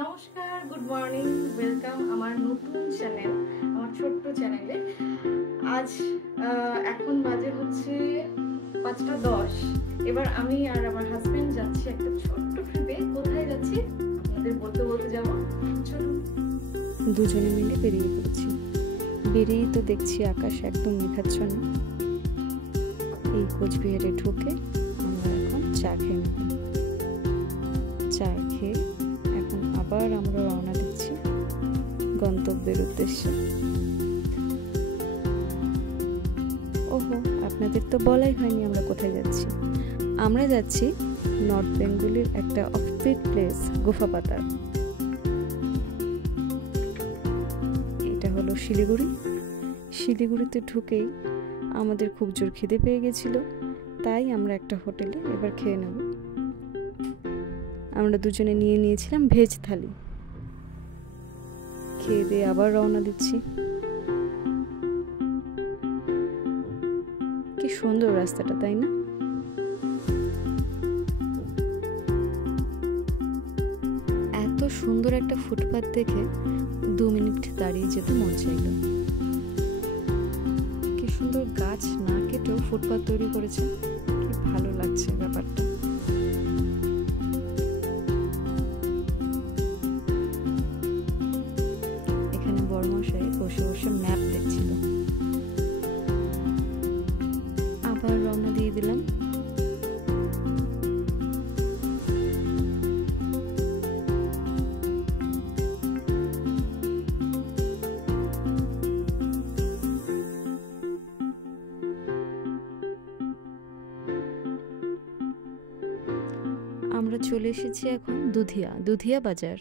নমস্কার, good morning, welcome আমার নতুন চ্যানেল, আমার ছোট্ট চ্যানেলে। আজ এখন বাজে হচ্ছে 5:10। এবার আমি আর আমার হাজবেন্ড যাচ্ছি একটা ছোট্ট ট্রিপে। কোথায় যাচ্ছি আপনাদের বলতে বলতে যাবো, চলুন। দুজনে মিলে বেরিয়ে পড়েছি। বেরিয়েই তো দেখছি আকাশ একদম মেঘাচ্ছন্ন। এই কোচবিহারে ঢুকে আমরা এখন চা খেয়ে নেব। চা খেয়ে এখন আবার আমরা রওনা দিচ্ছি গন্তব্যের উদ্দেশ্যে। ওহো, আপনাদের তো বলাই হয়নি আমরা কোথায় যাচ্ছি। আমরা যাচ্ছি নর্থ বেঙ্গলের একটা অফবিট প্লেস, গোফাপাতার। এটা হলো শিলিগুড়ি। শিলিগুড়িতে ঢুকেই আমাদের খুব জোর খিদে পেয়ে গেছিল, তাই আমরা একটা হোটেলে এবার খেয়ে নেব। আমরা দুজনে নিয়ে নিয়েছিলাম ভেজ থালি। খেয়ে দিয়ে আবার রওনা দিচ্ছি। কি সুন্দর রাস্তাটা, তাই না? এত সুন্দর একটা ফুটপাত দেখে 2 মিনিট দাঁড়িয়ে যেতে মন চাইল। কি সুন্দর, গাছ না কেটেও ফুটপাত তৈরি করেছে। কি ভালো লাগছে ব্যাপারটা। এখানে বড়মশাই বসে বসে ম্যাপ দেখছিল। আবার রওনা দিয়ে দিলাম। আমরা চলে এসেছি এখন দুধিয়া বাজার।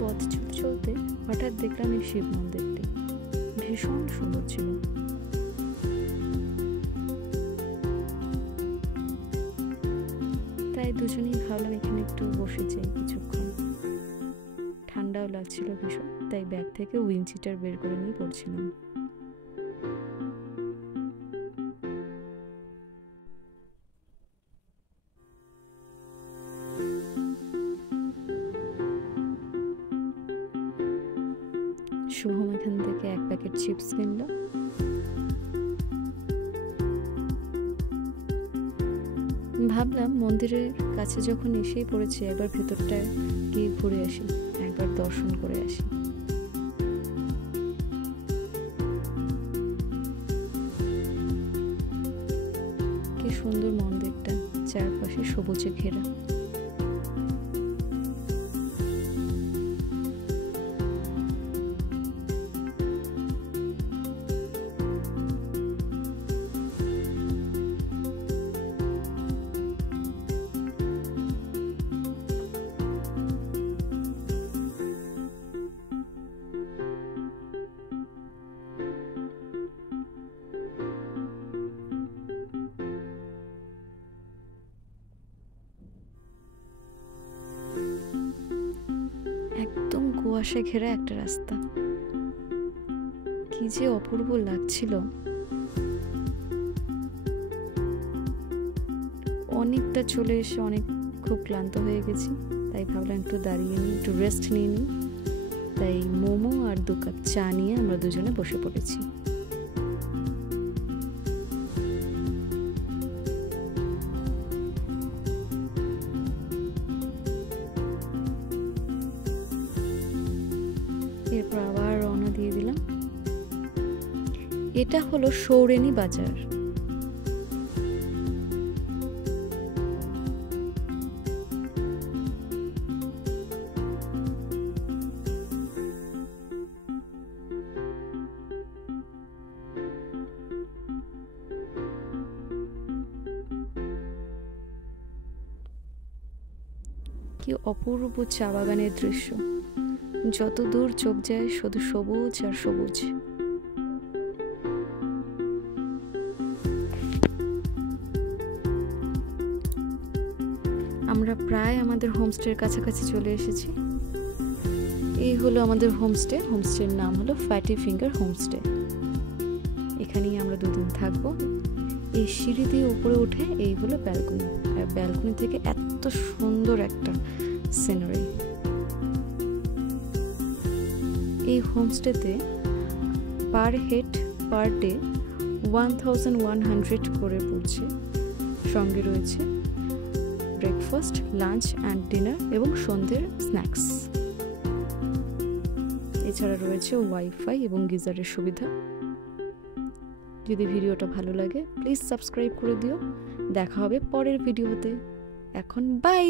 পথ চলতে হঠাৎ দেখলাম এই শিব মন্দিরটি ভীষণ সুন্দর ছিল। তাই দুজনেই ভাবলাম এখানে একটু বসে যাই কিছুক্ষণ। ঠান্ডাও লাগছিল ভীষণ, তাই ব্যাগ থেকে উইন্ডচিটার বের করে নিয়ে পড়ছিলাম। শুভম এখান থেকে 1 প্যাকেট চিপস কিনল। ভাবলাম মন্দিরের কাছে যখন এসেই পড়েছে, এবার ভেতরটায় গিয়ে ঘুরে আসি, একবার দর্শন করে আসি। কি সুন্দর মন্দিরটা, চারপাশে সবুজে ঘেরা। একদম কুয়াশা ঘেরা একটা রাস্তা, কি যে অপূর্ব লাগছিল। অনেকটা চলে এসে খুব ক্লান্ত হয়ে গেছি, তাই ভাবলাম একটু দাঁড়িয়ে নিই, একটু রেস্ট নিয়ে নিই। তাই মোমো আর 2 কাপ চা নিয়ে আমরা দুজনে বসে পড়েছি। এরপর আবার রওনা দিয়ে দিলাম। এটা হলো সৌরেনী বাজার। কি অপূর্ব চা বাগানের দৃশ্য, যত দূর চোখ যায় শুধু সবুজ আর সবুজ। আমরা প্রায় আমাদের হোমস্টের কাছাকাছি চলে এসেছি। এই হলো আমাদের হোমস্টে। হোমস্টের নাম হলো ফ্যাটি ফিঙ্গার হোমস্টে। এখানেই আমরা 2 দিন থাকবো। এই সিঁড়ি দিয়ে উপরে উঠে এই হলো ব্যালকনি, আর ব্যালকনি থেকে এত সুন্দর একটা সিনারি। এই হোমস্টেতে পার হেড পার ডে 1100 করে পড়ছে। সঙ্গে রয়েছে ব্রেকফাস্ট, লাঞ্চ অ্যান্ড ডিনার এবং সন্ধ্যের স্ন্যাক্স। এছাড়া রয়েছে ওয়াইফাই এবং গিজারের সুবিধা। যদি ভিডিওটা ভালো লাগে প্লিজ সাবস্ক্রাইব করে দিও। দেখা হবে পরের ভিডিওতে। এখন বাই।